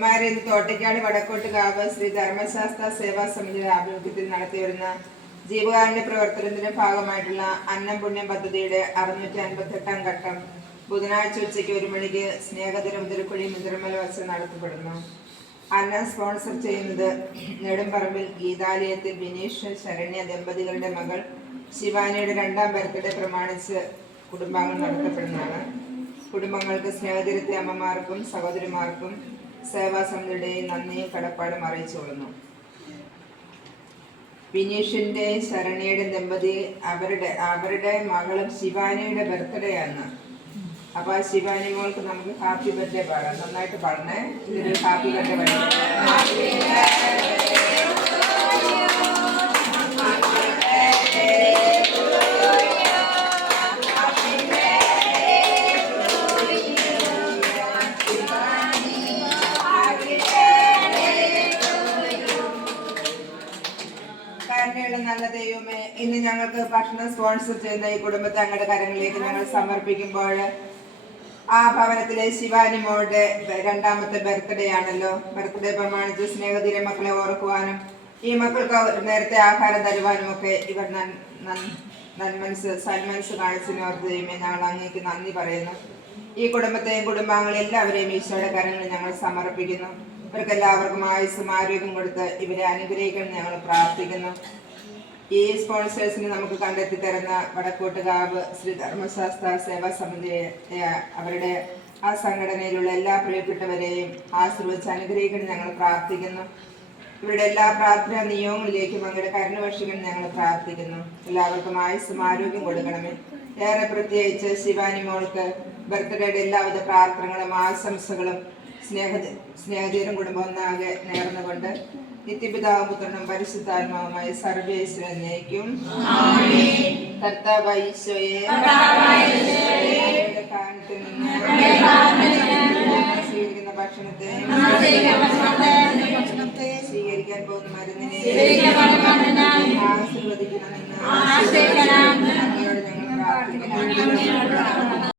ഇന്ന് തോട്ടയ്ക്കാട് വടക്കോട്ട് കാവ് ശ്രീ ധർമ്മശാസ്ത്ര സേവാ സമിതിയുടെ ആഭിമുഖ്യത്തിൽ നടത്തിവരുന്ന ജീവകാരുണ്യ പ്രവർത്തനത്തിന്റെ ഭാഗമായിട്ടുള്ള അന്നം പുണ്യം പദ്ധതിയുടെ അറുന്നൂറ്റി അൻപത്തി എട്ടാം ഘട്ടം ബുധനാഴ്ച ഉച്ചയ്ക്ക് ഒരു മണിക്ക് സ്നേഹതര മുതൽക്കുഴി മുതിർമല വച്ച് നടത്തപ്പെടുന്നു. അന്നം സ്പോൺസർ ചെയ്യുന്നത് നെടുംപറമ്പിൽ ഗീതാലയത്തിൽ ബിനീഷ് ശരണ്യ ദമ്പതികളുടെ മകൾ ശിവാനിയുടെ രണ്ടാം ബർത്ത്ഡേ പ്രമാണിച്ച് കുടുംബാംഗം നടത്തപ്പെടുന്നതാണ്. കുടുംബങ്ങൾക്ക് സ്നേഹതിരത്തെ അമ്മമാർക്കും സഹോദരിമാർക്കും സേവാ സമിതിയുടെയും നന്ദിയും കടപ്പാടും അറിയിച്ചുകൊള്ളുന്നു വിനീഷിന്റെ ശരണിയുടെ ദമ്പതി അവരുടെ അവരുടെ മകളും ശിവാനിയുടെ ബർത്ത്ഡേ ആണ്. അപ്പോൾ ആ ശിവാനി മോൾക്ക് നമുക്ക് ഹാപ്പി ബർത്ത്ഡേ പാടാം. നന്നായിട്ട് പാടണേ. ഇതൊരു ഹാപ്പി ബർത്ത്ഡേ പാടാം. നല്ല ദൈവമേ ഇന്ന് ഞങ്ങൾക്ക് ഭക്ഷണം സ്പോൺസർ ചെയ്യുന്ന ഈ കുടുംബത്തെ അങ്ങയുടെ കരങ്ങളിലേക്ക് ഞങ്ങൾ സമർപ്പിക്കുമ്പോൾ ആ ഭവനത്തിലെ ശിവാനി മോളുടെ രണ്ടാമത്തെ ബർത്ത്ഡേ ആണല്ലോ. ബർത്ത്ഡേ പ്രമാണിച്ച് സ്നേഹതിരെ മക്കളെ ഓർക്കുവാനും ഈ മക്കൾക്ക് നേരത്തെ ആഹാരം തരുവാനും ഒക്കെ ഇവർ നന്മനസ് സന്മനസ് കാണിച്ചതിനോർത്ത് ദൈവമേ ഞങ്ങൾ അങ്ങേക്ക് നന്ദി പറയുന്നു. ഈ കുടുംബത്തെയും കുടുംബാംഗങ്ങളെ എല്ലാവരെയും ഈശോയുടെ കരങ്ങളിൽ ഞങ്ങൾ സമർപ്പിക്കുന്നു. ഇവർക്കെല്ലാവർക്കും ആയുസ്സും ആരോഗ്യം കൊടുത്ത് ഇവരെ അനുഗ്രഹിക്കണം ഞങ്ങൾ പ്രാർത്ഥിക്കുന്നു. ഈ സ്പോൺസേഴ്സിന് നമുക്ക് കണ്ടെത്തി തരുന്ന വടക്കോട്ടുകാവ് ശ്രീ ധർമ്മശാസ്ത്ര സേവാ സമിതി അവരുടെ ആ സംഘടനയിലുള്ള എല്ലാ പ്രിയപ്പെട്ടവരെയും ആശീർവദിച്ച് അനുഗ്രഹിക്കണം ഞങ്ങൾ പ്രാർത്ഥിക്കുന്നു. ഇവരുടെ എല്ലാ പ്രാർത്ഥനാ നിയോഗങ്ങളിലേക്കും അങ്ങയുടെ കരുണവർഷിക്കണം ഞങ്ങൾ പ്രാർത്ഥിക്കുന്നു. എല്ലാവർക്കും ആയുസ്സും ആരോഗ്യം കൊടുക്കണമേ. ഏറെ പ്രത്യേകിച്ച് ശിവാനി മോൾക്ക് ബർത്ത്ഡേയുടെ എല്ലാവിധ പ്രാർത്ഥനകളും ആശംസകളും സ്നേഹ സ്നേഹതീരം കുടുംബം ഒന്നാകെ നേർന്നുകൊണ്ട് നിത്യപിതാവും പരിശുദ്ധാത്മാവുമായ സർവേശ്വരൻ നയിക്കും കർത്താവായ ഈശോയെ. കാരണത്തിൽ നിന്ന് സ്വീകരിക്കുന്ന ഭക്ഷണത്തെ സ്വീകരിക്കാൻ പോകുന്ന മരുന്നിനെ